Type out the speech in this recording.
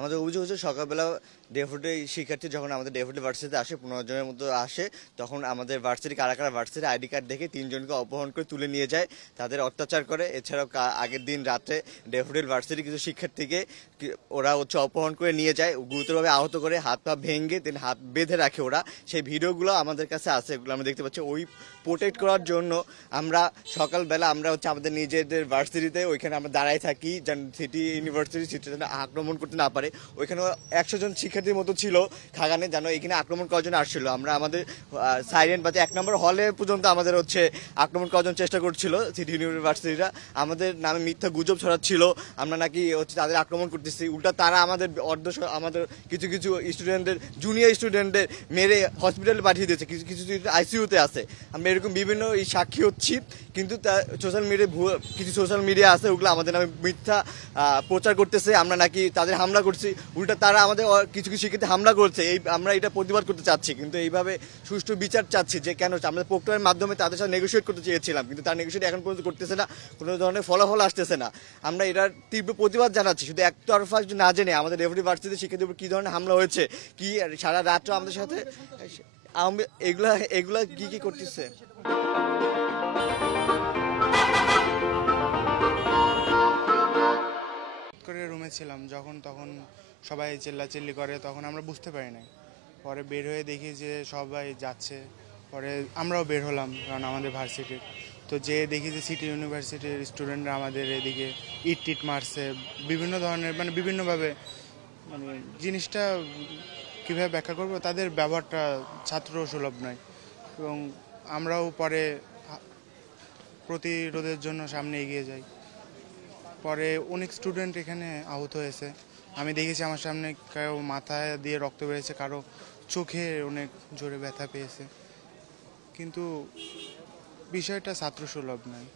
আমাদের অভিযোগ হচ্ছে সকালবেলা ডেফোডিল শিক্ষার্থী যখন আমাদের ডেফোডিল ভার্সিটিতে আসে 15 জনের মতো আসে, তখন আমাদের ভার্সিটি কারা কারা ভার্সিটি আইডি কার্ড দেখে 3 জনকে অপহরণ করে তুলে নিয়ে যায়, তাদের অত্যাচার করে। এছাড়াও আগের দিন রাত্রে ডেফোডিল ভার্সিটি কিছু শিক্ষার্থীকে ওরা হচ্ছে অপহরণ করে নিয়ে যায়, গুরুতরভাবে আহত করে হাত পা ভেঙে হাত বেঁধে রাখে ওরা। সেই ভিডিওগুলো আমাদের কাছে আছে, এগুলো আমরা দেখতে পাচ্ছি। ওই প্রোটেক্ট করার জন্য আমরা সকালবেলা আমরা হচ্ছে আমাদের নিজেদের ভার্সিটিতে ওইখানে আমরা দাঁড়াই থাকি, যেন সিটি ইউনিভার্সিটি যেন আক্রমণ করতে না পারে। ওইখানে 100 জন শিক্ষার্থীর মতো ছিল খাগানে, যেন এখানে আক্রমণ করার জন্য আসছিল। আমরা আমাদের সাইরেন বাজে 1 নম্বর হলে পর্যন্ত আমাদের হচ্ছে আক্রমণ করার জন্য চেষ্টা করছিল সিটি ইউনিভার্সিটিরা। আমাদের নামে মিথ্যা গুজব ছড়াচ্ছিল, আমরা নাকি হচ্ছে তাদের আক্রমণ করতেছি। উল্টা তারা আমাদের আমাদের কিছু কিছু স্টুডেন্টদের, জুনিয়র স্টুডেন্টদের মেরে হসপিটালে পাঠিয়ে দিয়েছে, কিছু কিছু আইসিইউতে আছে। আমরা এরকম বিভিন্ন সাক্ষী হচ্ছি, কিন্তু সোশ্যাল মিডিয়ায় কিছু সোশ্যাল মিডিয়া আছে, ওগুলো আমাদের নামে মিথ্যা প্রচার করতেছে, আমরা নাকি তাদের হামলা করছি। উল্টা তারা আমাদের কিছু কিছু শিক্ষিত হামলা করছে, আমরা এটা প্রতিবাদ করতে চাচ্ছি। কিন্তু এইভাবে সুষ্ঠু বিচার চাচ্ছি যে কেন আমরা প্রক্টরের মাধ্যমে তাদের সাথে নেগোশিয়েট করতে চেয়েছিলাম, কিন্তু তার নেগোশিয়েট এখন পর্যন্ত করতেছে না, কোনো ধরনের ফলাফল আসতেছে না। আমরা এটার তীব্র প্রতিবাদ জানাচ্ছি, শুধু একতরফা না জেনে আমাদের ডেপুটি ভার্সিটিতে শিক্ষার্থীর উপর কী ধরনের হামলা হয়েছে, কি সারা রাত্র আমাদের সাথে এগুলা এগুলা কি কি করতেছে। করে রুমে ছিলাম, যখন তখন সবাই চিল্লাচিল্লি করে, তখন আমরা বুঝতে পারি নাই। পরে বের হয়ে দেখি যে সবাই যাচ্ছে, পরে আমরাও বের হলাম, কারণ আমাদের ভার্সিটির তো যে দেখি যে সিটি ইউনিভার্সিটির স্টুডেন্টরা আমাদের এদিকে ইট টিট মারছে, বিভিন্ন ধরনের মানে বিভিন্নভাবে, মানে জিনিসটা কীভাবে ব্যাখ্যা করবো, তাদের ব্যবহারটা ছাত্র সুলভ নয়। এবং আমরাও পরে প্রতিরোধের জন্য সামনে এগিয়ে যাই। পরে অনেক স্টুডেন্ট এখানে আহত হয়েছে, আমি দেখেছি আমার সামনে কারো মাথায় দিয়ে রক্ত বেরিয়েছে, কারো চোখে অনেক জোরে ব্যথা পেয়েছে, কিন্তু বিষয়টা ছাত্রসুলভ নয়।